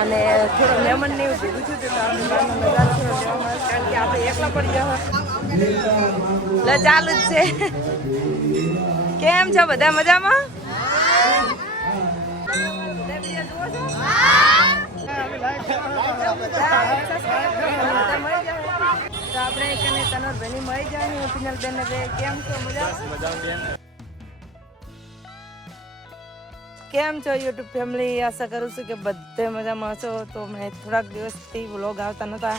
અને થોડો મહેમાન ને કારણ કે આપણે એકલા પડી ગયા લે ચાલુ જ છે કેમ છો બધા મજામાં આપણે કને તનોર બેની મળી જાય ફિનલ બેન બે કેમ છો મજામાં? કેમ છો યુટ્યુબ ફેમિલી આશા કરું છું કે બધે મજામાં છો તો મેં થોડાક દિવસથી વ્લોગ આવતા નહોતા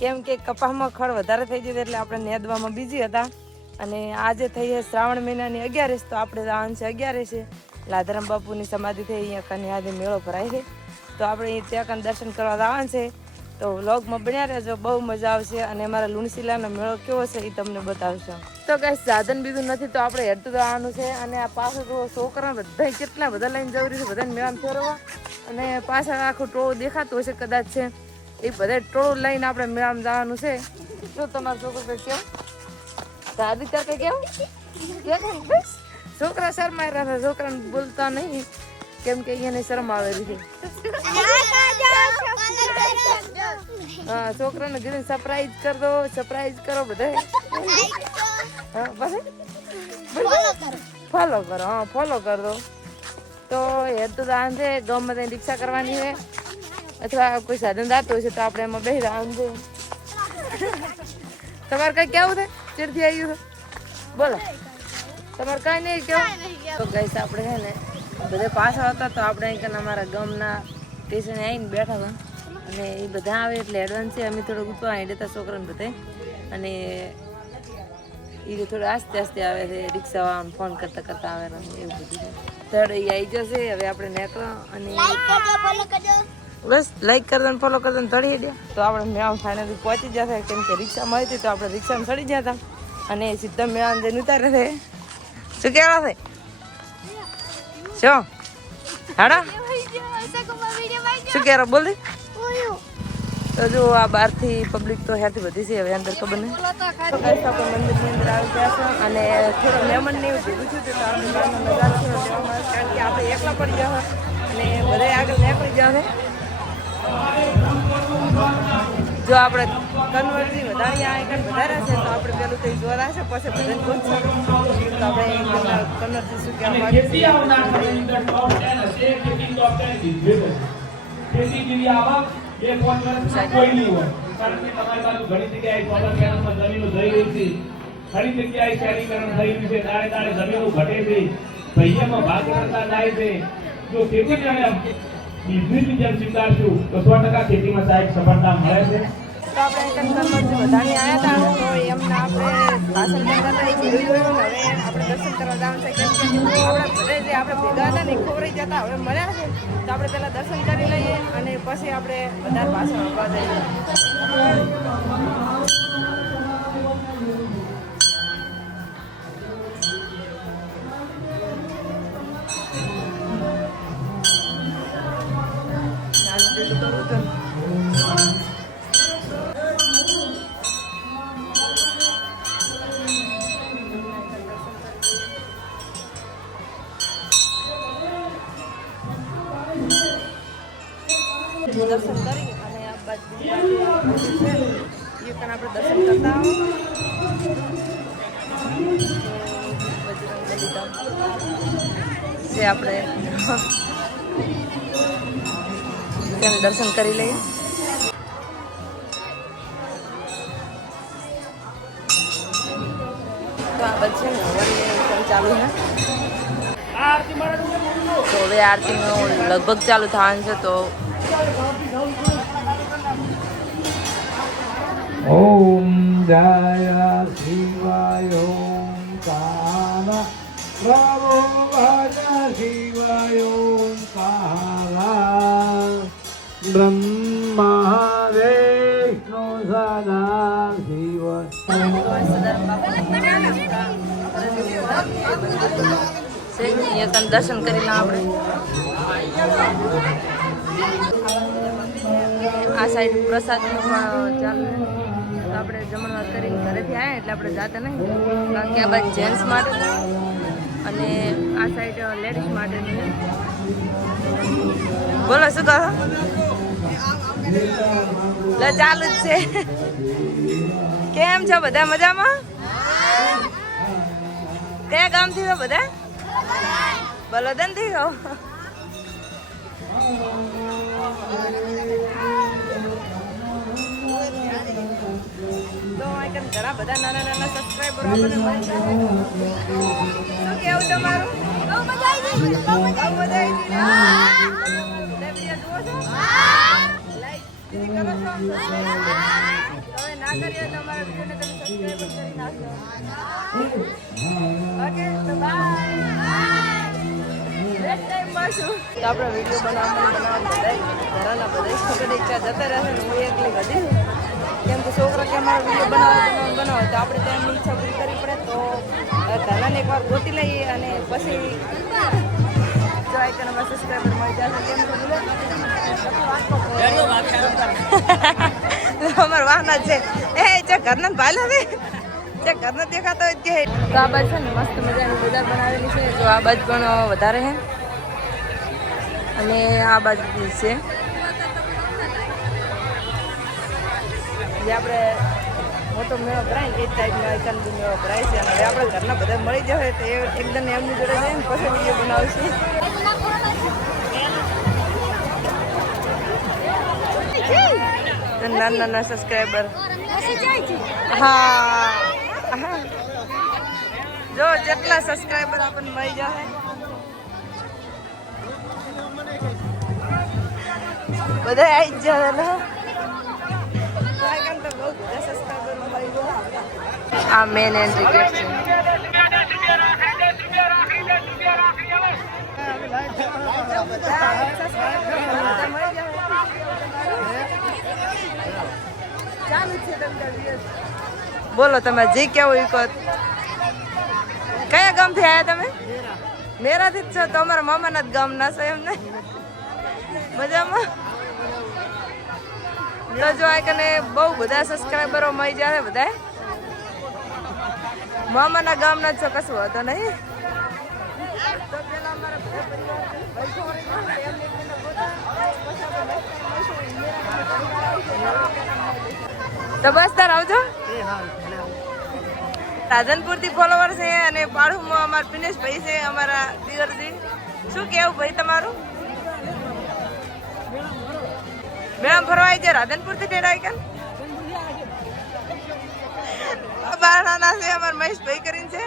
કેમ કે કપાસમાં ખડ વધારે થઈ ગયું એટલે આપણે નેદવામાં બીજી હતા. અને આજે થઈ છે શ્રાવણ મહિનાની અગિયારસ, તો આપણે જવાનું છે અગિયારસ લાધારામ બાપુની સમાધિ થઈ, અહીંયા કને આજે મેળો ભરાય છે. તો આપણે અહીં ત્યાં કને દર્શન કરવા આવવાનું છે તો વ્લોગમાં બન્યા રહેજો, બહુ મજા આવશે. અને અમારા લુણસીલાનો મેળો કેવો છે એ તમને બતાવશો. તો કઈ સાધન બીજું નથી તો આપણે હેડતું જવાનું છે. અને આ પાછળ તો છોકરા બધા કેટલા બધા લઈને જવું છે, બધાને મેળામ ફેરવવા. અને પાછળ આખું ટોળું દેખાતું હશે કદાચ છે. એ બધા ટોળું લઈને આપણે મેળામાં જવાનું છે. જો તમારો છોકરો કેમ? દાદી તાર કે કેવું છોકરા શરમાઈ રહ્યા છોકરાને બોલતા નહીં. કેમ કે અહીંયા શરમ આવેલી છે. છોકરાને ઘરે સરપ્રાઈઝ કર દો સરપ્રાઈઝ કરો બધા પછી ફોલો કરો. હા ફોલો કર દો. તો એ તો દાન છે ગામમાં જઈને રિક્ષા કરવાની છે. અથવા કોઈ સાધન દાતું હોય છે તો આપણે એમાં બેસી જવાનું છે. તમારે કઈ કેવું છે? ચીડથી આવ્યું છે. બોલો. તમારે કઈ નહીં કેવું તો ગઈસ આપણે છે ને બધે પાછા હતા તો આપણે અહીં કને અમારા ગામના સ્ટેશને આવીને બેઠા હતા. અને એ બધા આવે એટલે એડવાન્સ છે. અમે થોડુંક ઉતવા આવી લેતા છોકરાને બધે. અને એ થોડું આસ્તે આસ્તે આવે છે રિક્ષાવાળાને ફોન કરતા કરતા આવે એવું બધું છે થર્ડ એ આવી જશે હવે આપણે નેકળો અને બસ લાઈક કરજો ને ફોલો કરજો ને ચડી ગયા તો આપણે મેળામાં ફાઇનલી પહોંચી જશે કેમ કે રિક્ષા મળી હતી તો આપણે રિક્ષામાં ચડી ગયા હતા અને સીધા મેળામાં જઈને ઉતારે છે શું કહેવા છે શું હાડા શું કહેવા બોલ દે તો જો આ બહારથી પબ્લિક તો હેરથી બધી છે, હવે અંદર ખબર નહીં. આપણે મંદિરની અંદર આવી ગયા છે અને થોડો લેમન ને એવું ભેગું આવે કારણ કે આપણે એકલા પડી ગયા અને બધા આગળ નીકળી ગયા છે જો આપણે કન્વર્ટી વધારે આ એકણ વધારે છે, તો આપણે પેલું તો જોરા છે, પછી બધાને પૂછશે તો આપણે કન્વર્ટી શું કહેવા માંગે ખેતી આવનાર અંદર top 10 હશે ખેતી top 10 લીધે તો. ખેતી જેવી આવક એ પાંચ કોઈ નહીં હોય. કારણ કે તમારી બાજુ ઘણી જગ્યાએ solar panelમાં જમીનો જઈ રહી છે ઘણી જગ્યાએ શહેરીકરણ થઈ રહ્યું છે. દાડે દાડે જમીનો ઘટે છે. ભૈયામાં ભાગ કરતા જાય છે. જો ખેતી જાણે બિઝનેસની જેમ સ્વીકારશું તો સો ટકા ખેતીમાં સાહેબ સફળતા મળે છે. તો આપણે એકણ વધારે આવ્યા હતા તો. એમને ભાષણ કરતા હવે આપણે દર્શન કરવા જવાનું છે. કેમ કે જે આપણે ભેગા હતા ને જતા હવે મળ્યા છે. તો આપણે પહેલાં દર્શન કરી લઈએ અને પછી આપણે બધા ભાષણ આપવા જઈએ. આજે બાજુ છે એ પણ આપણે દર્શન કરતા આવો બજરંગબલી ધામ જે આપણે ત્યાં દર્શન કરી લઈએ તો આ બધું છે ને હવનની એકદમ ચાલુ છે તો હવે આરતીનું લગભગ ચાલુ થવાનું છે તો ઓમ જય શિવાય ઓમ કાલા પ્રભુ ભજ શિવાય ઓમ કાલા બ્રહ્મા વિષ્ણુ સદા શિવ છે અહીંયા કન દર્શન કરી લા આપણે આ સાઈડ પ્રસાદનું પણ ચાલુ છે. તો આપણે જમણવાર કરીને ઘરેથી આવ્યા એટલે આપણે જાતા નહીં. કારણ કે આ બાજુ જેન્ટ્સ માટે અને આ સાઈડ લેડીઝ માટે બોલો, શું કહો? લે, ચાલુ જ છે. કેમ છો બધા મજામાં? કયા ગામથી છો બધા? બલોદનથી છો? તો આઈકન ઘણા બધા નાના નાના સબસ્ક્રાઈબરો આપણને મળી જાય શું કેવું તમારું? બહુ મજા આવી ગઈ. બહુ મજા આવી ગઈ. લે જુઓ છો? લાઈક કરો છો હવે ના કરીએ તો અમારા વિડિયોને તમે સબસ્ક્રાઈબ કરી નાખજો. ઓકે તો બાય આપણો વીડિયો બનાવવાનું બનાવવાનું બધા ઘરના બધા છોકરી ઈચ્છા જતા રહેશે હું એકલી વધી કેમ કે છોકરા કે અમારો વીડિયો બનાવો બનાવો તો આપણે તો એમની ઈચ્છા પૂરી કરવી પડે તો અ, એકવાર ગોતી લઈએ અને પછી જો આઈકન અમારા સબસ્ક્રાઈબર છે. એ જે ઘરના ભાઈ લાવે જે ઘરના દેખાતો હોય કે તો છે ને મસ્ત મજાની બજાર બનાવેલી છે. તો આ બાજુ પણ વધારે છે. અને આ બાજુ છે. જે આપણે મોટો મેળો કરાય ને એ ટાઈપનો બી મેળો કરાય છે. અને આપણે ઘરના બધા મળી જશે તો એ એકદમ એમની જોડે જઈને પછી વીડિયો બનાવશું. નાના નાના સબસ્ક્રાઈબર હા. જો જેટલા સબસ્ક્રાઈબર આપણને મળી જાય બધા આવી જ જાય આ મેન એન્ટ્રી ગેટ છે બોલો, તમે જે કેવું એ કહો. કયા ગામથી આવ્યા તમે? મેરાથી જ છો? તો અમારા મામાના જ ગામના છો એમ ને મજામાં? તો જો આ કને બહુ બધા સબસ્ક્રાઈબરો મળી જાય બધા મામાના ગામના છો, કશું હતો નહીં? તો બસ તાર આવજો. રાધનપુરથી ફોલોવર છે અને પાડુમાં અમારા પિનેશ ભાઈ છે, અમારા દિગરજી. શું કેવું ભાઈ તમારું? મેડમ ફરવા આવી છે રાધનપુરથી ટેડા આવી બાર નાના છે, અમારા મહેશ ભાઈ કરીને છે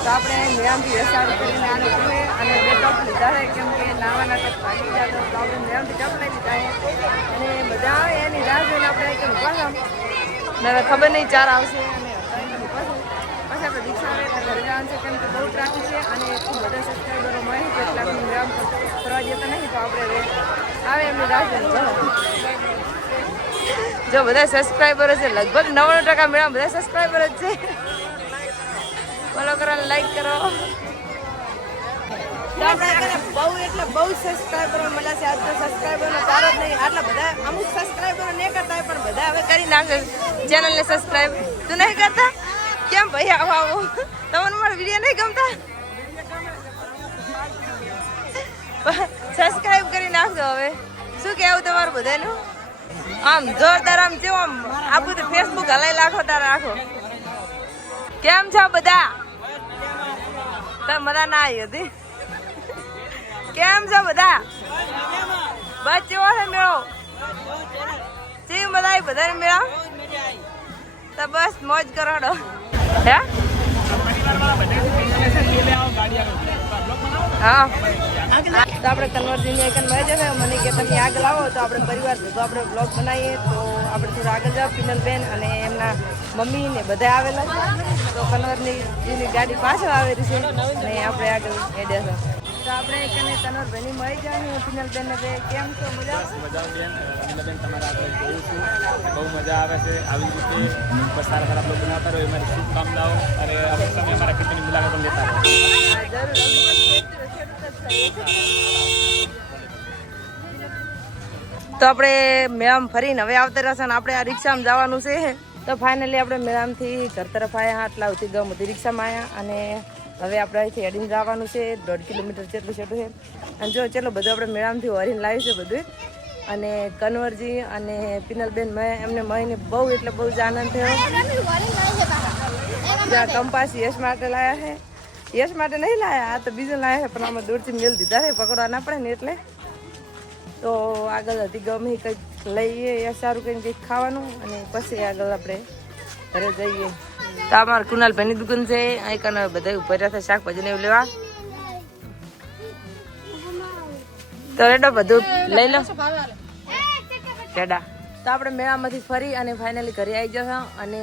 તો આપણે મેળામથી રસાડી કરીને આને જોઈએ અને બે ટપ લીધા છે કેમ કે નાવાના ટપ ભાગી ગયા, તો આપણે મેળામથી ટપ લઈ લીધા અને બધા એની રાહ જોઈને આપણે કેમ ઊભા ખબર નહીં, ચાર આવશે અને. આપણે રિક્ષા આવે એટલે છે, કેમ કે બહુ ટ્રાફિક છે અને એટલું બધા સબસ્ક્રાઈબરો મળે છે, એટલે આપણે મેળામ ફરવા જતા નહીં, તો આપણે આવે એમની રાહ જો બધા સબસ્ક્રાઈબરો છે, લગભગ નવ્વાણું ટકા મેળા બધા સબસ્ક્રાઈબર જ છે. ફોલો કરો લાઈક કરો. તો બહુ એટલે બહુ સબસ્ક્રાઈબરો મળ્યા છે, આજ તો સબસ્ક્રાઈબરનો જ નહીં, આટલા બધા અમુક સબસ્ક્રાઈબરો નહીં કરતા પણ બધા હવે કરી નાખે ચેનલને સબસ્ક્રાઈબ તું નહીં કરતા? કેમ ભાઈ આવો આવો? તમને મારા વીડિયો નહીં ગમતા? સબસ્ક્રાઈબ કરી નાખજો હવે. શું કહેવું તમારું બધાનું? આમ જોરદાર, આમ જેવું આમ આપું તો ફેસબુક હલાઈ લાખો તારે રાખો કેમ છો બધા? તમે બધા ના આવી હતી? કેમ છો બધા? બસ જેવો છે મેળો? જેવી બધા? આવી બધા મેળા? તો બસ મોજ કરો હે? તો આપણે કન્વર્જિંગ આઈકન મળી જશે મને કે તમે આગળ આવો તો આપણે પરિવાર ભેગો આપણે બ્લોગ બનાવીએ. તો આપણે થોડા આગળ જાઓ પિનલબેન અને એમના મમ્મી ને બધા આવેલા છે. તો કન્વરની ગાડી પાછળ આવેલી છે અને આપણે આગળ છે. તો આપણે કને કન્વરભાઈની મળી જાય ને કેમ છો? મજા મજા બેન. નીલાબેન તમારા આપણે જોયું છું બહુ મજા આવે છે આવી રીતે સારા સારા બ્લોગ બનાવતા રહો એ શુભકામનાઓ અને અમુક સમય અમારા ખેતીની મુલાકાત પણ લેતા રહો. તો આપણે મેમ ફરીને હવે આવતા રહેશે ને આપણે આ રિક્ષામાં જવાનું છે. તો ફાઇનલી આપણે મેળામથી ઘર તરફ આવ્યા આટલા સુધી ગમ હતી રિક્ષામાં આવ્યા અને હવે આપણે અહીંથી હેડીને જવાનું છે. દોઢ કિલોમીટર જેટલું છેટું છે અને જો ચલો બધું આપણે મેળામથી વરીને લાવ્યું છે બધું. અને કન્વરજી અને પિનલબેન મેં, એમને મળીને બહુ એટલે બહુ જ આનંદ થયો. કંપાસ યશ માટે લાયા છે યશ માટે નહીં લાયા, આ તો બીજું લાયા છે પણ આમાં દૂરથી મેલ દીધા છે પકડવા ના પડે ને એટલે. તો આગળ હતી ગમે કંઈક લઈએ, યા સારું કંઈક કંઈક ખાવાનું, અને પછી આગળ આપણે ઘરે જઈએ. તો અમારે કુનાલભાઈની દુકાન છે. અહીં કને બધા ઉપર રહ્યા શાકભાજી ને એવું લેવા. તો રેડો બધું લઈ લો. રેડા. તો આપણે મેળામાંથી ફરી અને ફાઇનલી ઘરે આવી જશો અને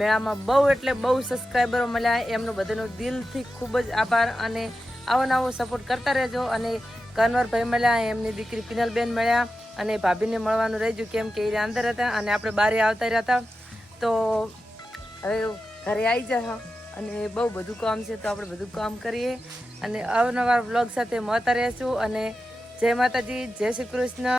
મેળામાં બહુ એટલે બહુ સબસ્ક્રાઈબરો મળ્યા એમનો બધાનો દિલથી ખૂબ જ આભાર. અને આવો નવો સપોર્ટ કરતા રહેજો. અને કન્વરભાઈ મળ્યા, એમની દીકરી પિનલબેન મળ્યા અને ભાભીને મળવાનું રહી કેમ કે એ અંદર હતા અને આપણે બારે આવતા રહ્યા હતા. તો હવે ઘરે આવી જશો અને બહુ બધું કામ છે, તો આપણે બધું કામ કરીએ. અને અવનવા વ્લોગ સાથે મળતા રહેશું. અને જય માતાજી, જય શ્રી કૃષ્ણ.